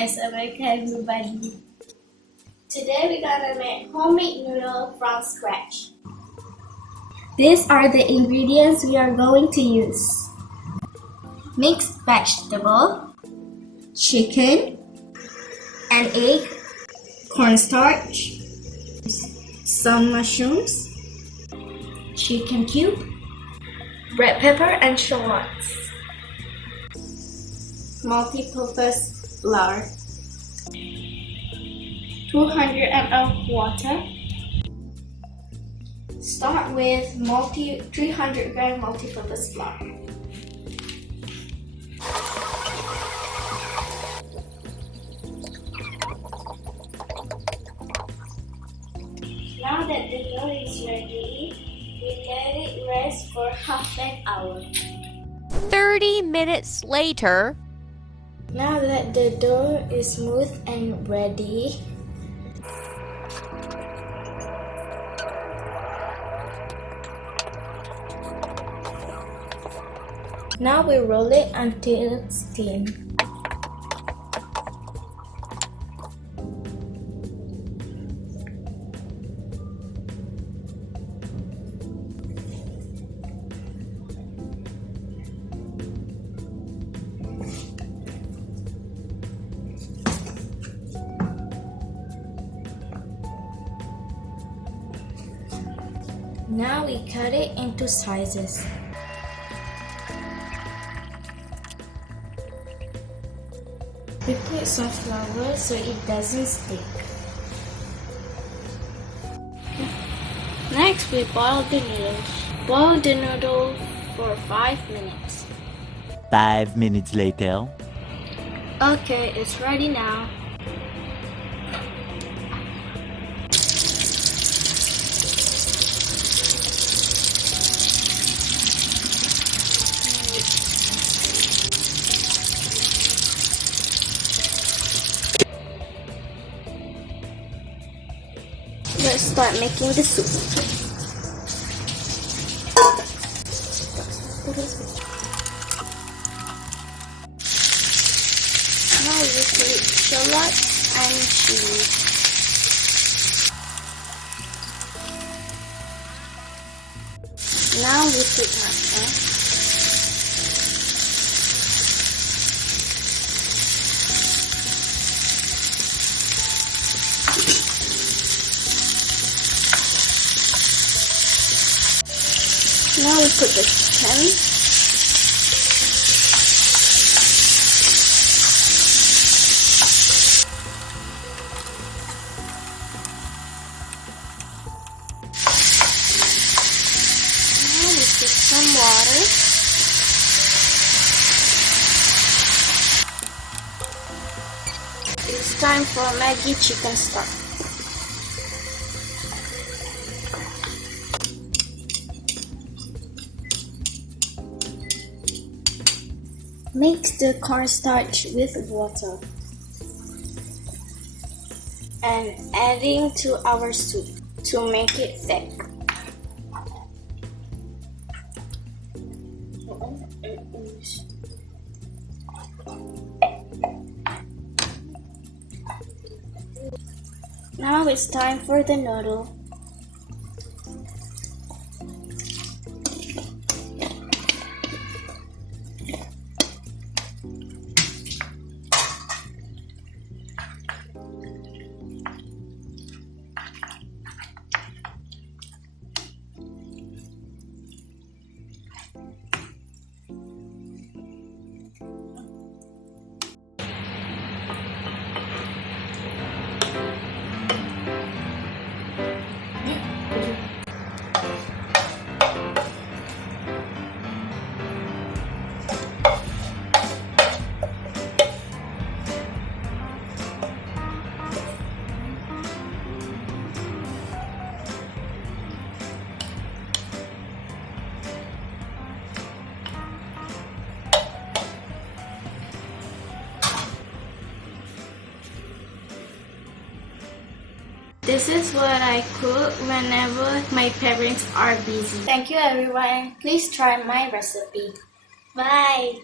Assalamualaikum everybody. Today we're gonna make homemade noodle from scratch. These are the ingredients we are going to use. Mixed vegetable, chicken, an egg, cornstarch, some mushrooms, chicken cube, red pepper and shallots, multi-purpose flour, 200 ml water. Start with 300 gram multi-purpose flour. Now that the dough is ready, we let it rest for half an hour. 30 minutes later. Now that the dough is smooth and ready, now we roll it until it's thin. Now we cut it into sizes. We put some flour so it doesn't stick. Next, we boil the noodles. Boil the noodle for 5 minutes. 5 minutes later. Okay, it's ready now. Let's start making the soup. Now we put shallots and chili. Now we put mushroom. Now we put the chicken. Now we put some water. It's time for Maggi chicken stock. Mix the cornstarch with water and adding to our soup to make it thick. Now it's time for the noodle. This is what I cook whenever my parents are busy. Thank you everyone. Please try my recipe. Bye.